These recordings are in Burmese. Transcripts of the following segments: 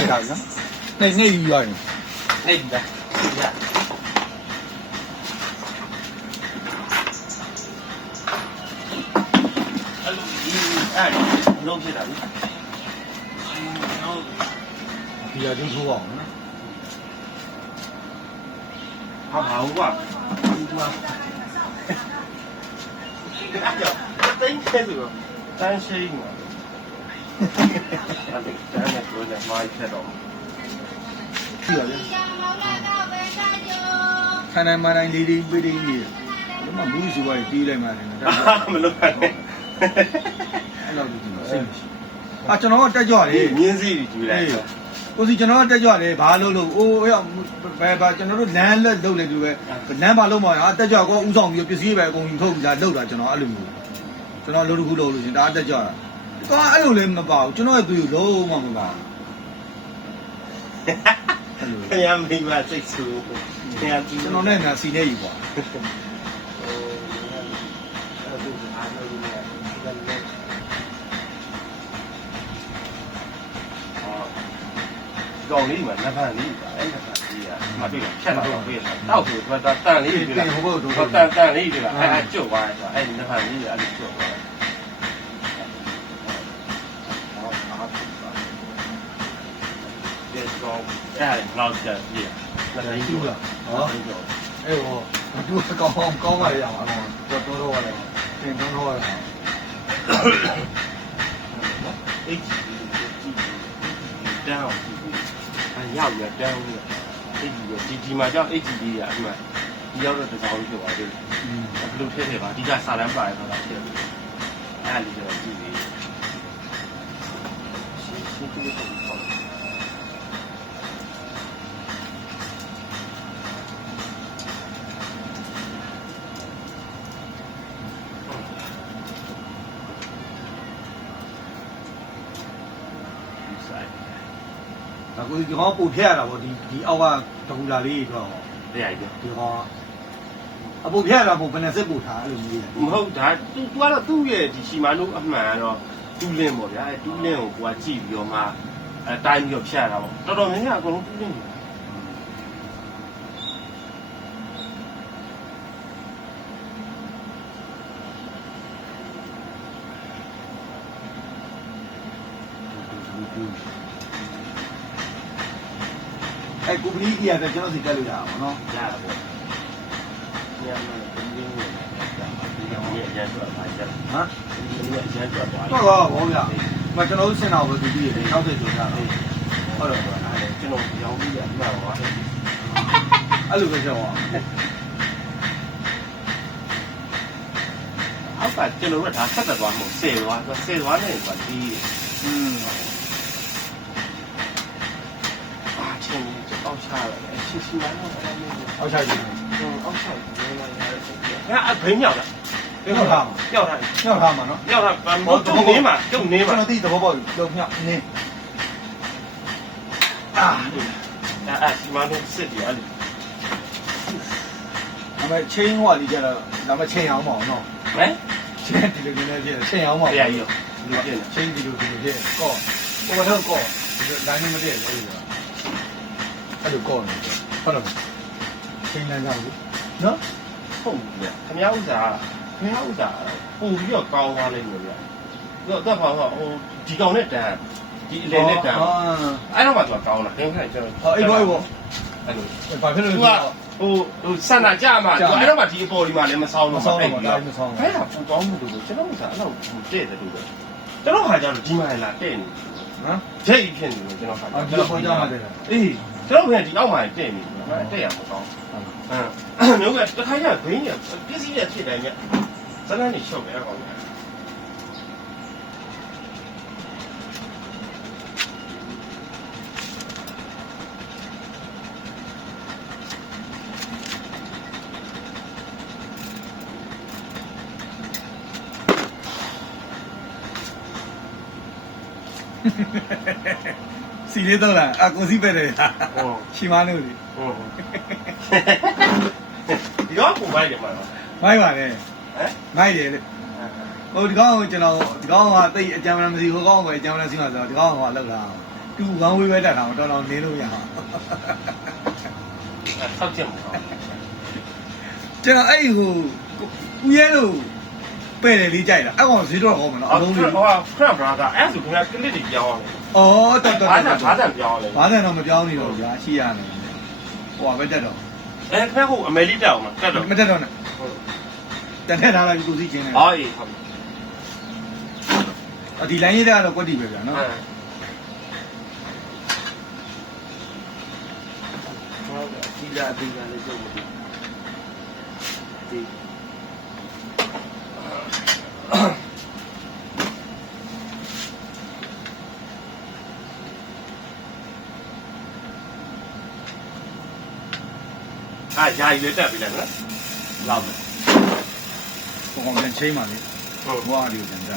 ဖြစ်တာနော်နေယူရတယ်နေပြီလားရအဲ့လုံးဖြစ်တာလေဒီရကျိုးဆိုးအောင်နော်ဟာဘူးကွာဒီမှာတိုင်းခဲဆိုတော့တန်းရှိမှာအဲ့ဒါတန်းနဲ့ပြောတယ်မိုက်ချက်တော့ကြည့်ရလေခန္ဓာမတိုင်းလေးလေးပေးလေးလေးဒီမှာမူးစုပါပြီးလိုက်မှလည်းနော်မလုပ်ရဘူးအဲ့လိုဒီစိတ်မရှိကျွန်တော်တက်ကြွတယ်မြင်းစီကြည့်လိုက်ကိုစီကျွန်တော်တက်ကြွတယ်ဘာလို့အိုးဘာကျွန်တော်တို့လမ်းလက်လုပ်နေတူပဲလမ်းပါလုံးပါတက်ကြွကောဥဆောင်ပြီးပစ္စည်းပဲအကုန်ယူထုတ်ပြီးသားလုပ်တာကျွန်တော်အဲ့လိုမျိုးကျွန်တော်လိုတစ်ခုလုပ်လို့ရှင်ဒါတက်ကြွတာတော့အဲ့လိုလည်းမပါဘူးကျွန်တော်ရဲ့သူကိုလုံးဝမပါဘူးခရမ်းမိမစိတ်ဆူခရမ်းကျွန်တော်နဲ့ငါစီနေယူပါကောင်းလေးမှာလက်ဖက်လေးအဲ့လက်ဖက်လေးကမတွေ့ဖြတ်တော့တွေ့တာတောက်ဆိုတော့တန်လေးတွေ့လားဟိုဘုတ်တန်လေးတွေ့လားအဲ့ကျုပ်သွားတယ်ဆိုအဲ့လက်ဖက်လေးအဲ့လိုကျုပ်သွားတယ်ဒီတော့အဲ့လောက်ချက်ပြည့်လက်ဖက်ကြီးလားဟောအဲ့ဟောသူကောင်းပါလေရအောင်တော့တော့ရတယ်တင်တော့ရတယ်အဲ့တောင်းရောက်ရတောင်းရအဲ့ဒီမှာကြောက် HG လေးอ่ะဒီမှာဒီရောက်တော့တစောင်းဖြစ်သွားတယ်ဘယ်လိုဖြစ်နေပါအဓိကစာတန်းပါတယ်ဆိုတာဖြစ်တယ်အဲ့ဒီတော့ကြည့်နေရှင်းရှင်းလေးပေါ့အခုဒီကောင်ပို့ဖြတ်ရတာပေါ့ဒီအောက်ကတကူလာလေးတော့တရားကြီးဒီကောင်အပို့ဖြတ်ရတာပေါ့ဘယ်နဲ့စစ်ပို့ထားအဲ့လိုမျိုးမဟုတ်ဒါသူကတော့သူ့ရဲ့ဒီရှီမာနိုအမှန်ကတော့တူးလင်းပေါ့ဗျာအဲတူးလင်းကိုကိုကကြည့်ပြီးတော့မှအဲတိုင်းပြီးတော့ဖြတ်ရတာပေါ့တော်တော်များများအကုန်လုံးတူးလင်းအဲ့ကုပ္ပဏီကြီးရတယ်ကျွန်တော်စီတက်လို့ရအောင်နော်ရတာပေါ့ညမှာတင်းတင်းဝင်နေတာဒီကောင်ကြီးအရင်ကပါကြတယ်ဟမ်ဒီကောင်ကြီးအရင်ကပါသွားတော့ဘောဗျာမကျွန်တော်တို့စင်တော်ပဲဒီကြီးရေ60ကျော်တာဟုတ်တော့ကျွန်တော်ရောင်းပြီးရမှာပါအဲ့လိုပဲကြောက်အောင်အောက်ကကျွန်တော်ကဒါဆက်သက်သွားမဟုတ်ဆယ်သွားနေပါဒီအောက်ချရတယ်ရှင်းရှင်းလိုက်တော့အောက်ချကြည့်အောက်ချတယ်လာရတယ်ငါအဘိမြောက်လားပြောထားမှာပြောထားမှာနော်ပြောထားဘာမို့တုံနေမှာကျွန်တော်သိသဘောပေါက်လုံးမြောက်နင်းအဲ့စီမန်တို့စစ်တယ်အဲ့ဒီအမေချင်းဟွာလေးကြတော့ဒါမှချင်းအောင်မအောင်နော်ဟမ်ချင်းဒီလိုနေပြချင်းအောင်မအောင်တရားကြီးဒီလိုပြချင်းဒီလိုပြကောဟိုကတော့ကောလိုင်းမတည့်လေအဲ့လိုကောနေဟုတ်လားချင်းလန်းကြဘူးနော်ဟုတ်ပြီခင်ဗျားဥစားပို့ပြီးတော့ကောင်းသွားလိမ့်မယ်ဗျာသူအသက်ပါဟိုဒီကောင်နဲ့တန်းဒီအလယ်နဲ့တန်းအဲ့တော့မှသူကကောင်းတာခင်ဗျားကျွန်တော်အေးဘောအဲ့လိုဘာဖြစ်လို့လဲဟိုစန္ဒကြမှာသူအဲ့တော့မှဒီအပေါ်ဒီမှာလည်းမဆောင်းတော့အဲ့ဒါမဆောင်းအဲ့ဒါပူကောင်းမှုလို့ကျွန်တော်ဥစားအဲ့တော့တဲ့တယ်လို့ကျွန်တော်ခါကျတော့ဒီမှာလာတဲ့နေဟမ်ဂျိတ်ဖြစ်နေလို့ကျွန်တော်ခါဒီလိုပေါ်ကြမှာတဲ့အေးကျွန်တော်ကဒီအောက်မှာတဲ့နေတယ်တဲ့ရမှာကောင်းမျိုးကတခါကျဘင်းရပစ္စည်းရဖြစ်တိုင်းညဇလန်းနေချုပ်တယ်အကောင်ကစီလေးတော့လားအကိုစီပဲတယ်ဟုတ်ရှီမလို့လေဟုတ်ဒီတော့ပုံမိုက်တယ်မှာမိုက်ပါလေဟမ်မိုက်တယ်လေဟိုဒီကောင်ကိုကျွန်တော်ဒီကောင်ကတိတ်အကြမ်းမစီဟိုကောင်ကအကြမ်းမစီမှာဆိုတော့ဒီကောင်ကလောက်လာဒီ 1 way ပဲတက်တာတော်တော်နင်းလို့ရအောင် ဆောက်ချက်မှာ ကျွန်တော်အဲ့ဟိုဦးရဲလို့ပဲ့တယ်လေးကြိုက်တာအဲ့ကောင်ဈေးတော့ဟောမယ်နော်အလုံးလေး ဟိုခရဘရာကအဲ့ဆိုခင်ဗျာကလစ်တွေပြောင်းအောင် အော်တော်တော် ဘာသာပြောင်းလဲ ဘာသာတော့မပြောင်းနေတော့ဗျာရှိရမယ်ဟိုပဲတက်တော့ အဲ့ခင်ဗျာဟိုအမေရိတက်အောင်မှာတက်တော့ မတက်တော့နဲ့တက်ထက်ထားလိုက်သူစီချင်းနေ အော်အေးဟုတ် ဒီလိုင်းရတဲ့ကတော့ကွက်တီပဲဗျာနော် ဒီလာဒီလာလေးကျုပ်မသိဒီယာရွေးတက်ပြီလားနော်လောက်မယ် ဟိုကောင်ပြန်ချိန်ပါလေ ဟုတ် ဘွားလေးပြန်ကြ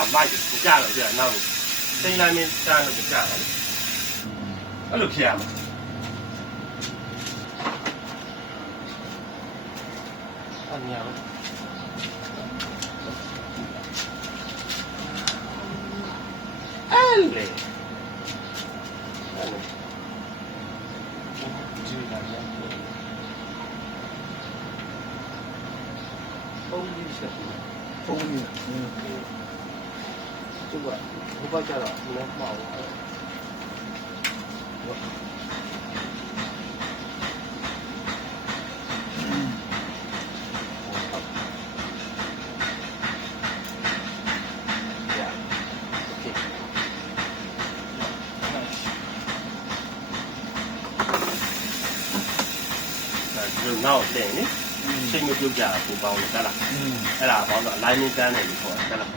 အမိုက်ကိုကြားတော့ပြနောက်စိမ့်လိုက်မင်းကြားတော့ကြားတယ်အဲ့လိုဖြစ်ရမှာအမြာအဲ့လေဒီလာရပုံလေးချက် ဖုန်းကြီး ကျုပ်ကဘုရားကြတော့ဒီလိုမှောက်နောက်တဲ့နိချိန်မပြုတ်ကြဘူးပေါင်းတယ်လားအဲ့ဒါပေါင်းတော့ alignment တန်းတယ်လို့ခေါ်တယ်လား